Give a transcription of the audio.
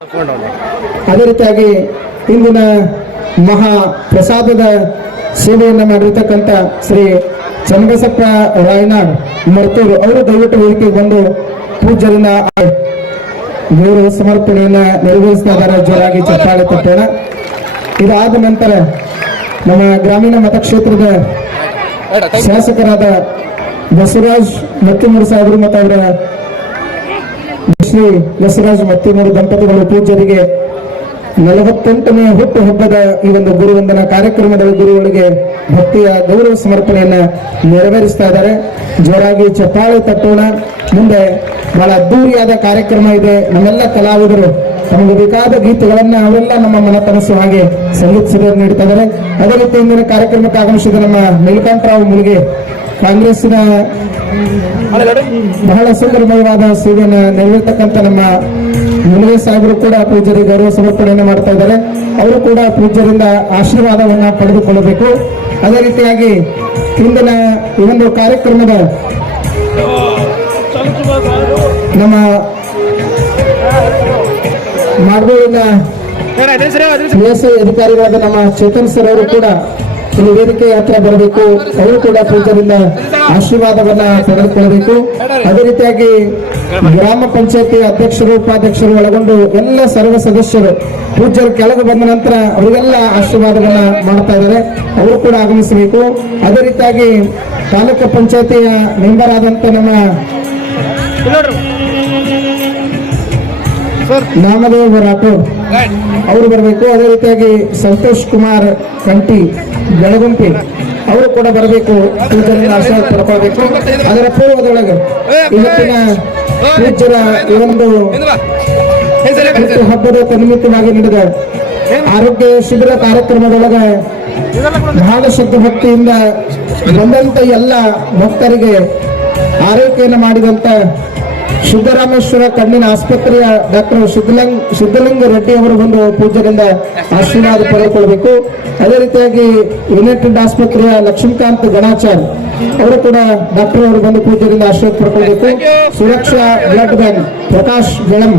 ಅದೇ ರೀತಿಯಾಗಿ ಇಂದಿನ ಮಹಾ ಪ್ರಸಾದದ ಸೇವೆಯನ್ನ ಮಾಡಿರ್ತಕ್ಕಂಥ ಶ್ರೀ ಚನ್ನಬಸಪ್ಪ ರಾಯನಾಡ್ ಮರ್ತೂರು ಅವರು ದಯವಿಟ್ಟು ವೇದಿಕೆಗೆ ಬಂದು ಪೂಜ್ಯರನ್ನ ಗೌರವ ಸಮರ್ಪಣೆಯನ್ನ ನೆರವೇರಿಸ್ತಾ ಇದ್ದಾರೆ. ಜೋರಾಗಿ ಚಪ್ಪಾಳೆ ತಟ್ಟೋಣ. ಇದಾದ ನಂತರ ನಮ್ಮ ಗ್ರಾಮೀಣ ಮತಕ್ಷೇತ್ರದ ಶಾಸಕರಾದ ಬಸವರಾಜ್ ಮತ್ತಿಮೂರು ಸಾಹೇಬರು ಮತ್ತು ಅವರ ಶ್ರೀ ಬಸವರಾಜ್ ಮತ್ತಿಮೂರು ದಂಪತಿಗಳು ಪೂಜ್ಯರಿಗೆ 48ನೇ ಹುಟ್ಟು ಹಬ್ಬದ ಈ ಒಂದು ಗುರುವಂದನಾ ಕಾರ್ಯಕ್ರಮದ ಗುರುಗಳಿಗೆ ಭಕ್ತಿಯ ಗೌರವ ಸಮರ್ಪಣೆಯನ್ನ ನೆರವೇರಿಸ್ತಾ ಇದ್ದಾರೆ. ಜೋರಾಗಿ ಚಪ್ಪಾಳೆ ತಟ್ಟೋಣ. ಮುಂದೆ ಬಹಳ ಅದ್ದೂರಿಯಾದ ಕಾರ್ಯಕ್ರಮ ಇದೆ. ನಮ್ಮೆಲ್ಲ ಕಲಾವಿದರು ತಮಗೆ ಬೇಕಾದ ಗೀತೆಗಳನ್ನ ಅವರೆಲ್ಲ ನಮ್ಮ ಮನತನಸು ಹಾಗೆ ಸಂಗೀತ ಸೇವೆ ನೀಡ್ತಾ ಇದ್ದಾರೆ. ಅದೇ ರೀತಿ ಇಂದಿನ ಕಾರ್ಯಕ್ರಮಕ್ಕೆ ಆಗಮಿಸಿದ ನಮ್ಮ ನೀಲಕಾಂತರಾವ್ ಮುಳುಗೆ ಕಾಂಗ್ರೆಸ್ಸಿನ ಬಹಳ ಸುಂದರಮಯವಾದ ಸೇವೆಯನ್ನು ನೆರವೇರ್ತಕ್ಕಂಥ ನಮ್ಮ ಮುಳುಗೆ ಸಾಹೇಬರು ಕೂಡ ಪೂಜ್ಯರಿಗೆ ಗೌರವ ಸಮರ್ಪಣೆಯನ್ನು ಮಾಡ್ತಾ ಇದ್ದಾರೆ. ಅವರು ಕೂಡ ಪೂಜ್ಯರಿಂದ ಆಶೀರ್ವಾದವನ್ನ ಪಡೆದುಕೊಳ್ಳಬೇಕು. ಅದೇ ರೀತಿಯಾಗಿ ಇಂದಿನ ಈ ಒಂದು ಕಾರ್ಯಕ್ರಮದ ನಮ್ಮ ಮಾಡ್ಬೋಳಿನ PSI ಅಧಿಕಾರಿಗಳಾದ ನಮ್ಮ ಚೇತನ್ ಸರ್ ಅವರು ಕೂಡ ಇಲ್ಲಿ ವೇದಿಕೆ ಹತ್ರ ಬರಬೇಕು. ಅವರು ಕೂಡ ಪೂಜ್ಯರಿಂದ ಆಶೀರ್ವಾದವನ್ನ ಪಡೆದುಕೊಳ್ಳಬೇಕು. ಅದೇ ರೀತಿಯಾಗಿ ಗ್ರಾಮ ಪಂಚಾಯತಿ ಅಧ್ಯಕ್ಷರು ಉಪಾಧ್ಯಕ್ಷರು ಒಳಗೊಂಡು ಎಲ್ಲ ಸರ್ವ ಸದಸ್ಯರು ಪೂಜ್ಯರು ಕೆಳಗೆ ಬಂದ ನಂತರ ಅವರಿಗೆಲ್ಲ ಆಶೀರ್ವಾದವನ್ನ ಮಾಡ್ತಾ ಇದ್ದಾರೆ. ಅವರು ಕೂಡ ಆಗಮಿಸಬೇಕು. ಅದೇ ರೀತಿಯಾಗಿ ತಾಲೂಕು ಪಂಚಾಯತಿಯ ಮೆಂಬರ್ ಆದಂತ ನಮ್ಮ ನಾಮದೇವ್ ರಾಠೋಡ್ ಅವರು ಬರಬೇಕು. ಅದೇ ರೀತಿಯಾಗಿ ಸಂತೋಷ್ ಕುಮಾರ್ ಕಂಟಿ ಬೆಳಗುಂಪಿ ಅವರು ಕೂಡ ಬರಬೇಕು. ಪೂಜ್ಯರಿಂದ ಆಶೀರ್ವಾದ ಪಡ್ಕೊಳ್ಬೇಕು. ಅದರ ಪೂರ್ವದೊಳಗೆ ಇವತ್ತಿನ ಪೂಜ್ಯರ ಈ ಒಂದು ಹಬ್ಬದ ನಿಮಿತ್ತವಾಗಿ ನಡೆದ ಆರೋಗ್ಯ ಶಿಬಿರ ಕಾರ್ಯಕ್ರಮದೊಳಗೆ ಬಹಳ ಶ್ರದ್ಧೆ ಭಕ್ತಿಯಿಂದ ಬಂದಂತ ಎಲ್ಲ ಭಕ್ತರಿಗೆ ಆರೈಕೆಯನ್ನು ಮಾಡಿದಂತ ಸಿದ್ದರಾಮೇಶ್ವರ ಕಣ್ಣಿನ ಆಸ್ಪತ್ರೆಯ ಡಾಕ್ಟರ್ ಸಿದ್ದಲಿಂಗ ರೆಡ್ಡಿ ಅವರು ಬಂದು ಪೂಜ್ಯರಿಂದ ಆಶೀರ್ವಾದ ಪಡೆದುಕೊಳ್ಳಬೇಕು. ಅದೇ ರೀತಿಯಾಗಿ ಯುನೈಟೆಡ್ ಆಸ್ಪತ್ರೆಯ ಲಕ್ಷ್ಮೀಕಾಂತ್ ಗಣಾಚಾರ್ ಅವರು ಕೂಡ ಡಾಕ್ಟರ್ ಅವರು ಬಂದು ಪೂಜ್ಯರಿಂದ ಆಶೀರ್ವಾದ ಪಡ್ಕೊಳ್ಬೇಕು. ಸುರಕ್ಷಾ ಬ್ಲಡ್ ಬ್ಯಾಂಕ್ ಪ್ರಕಾಶ್ ಗಳಂ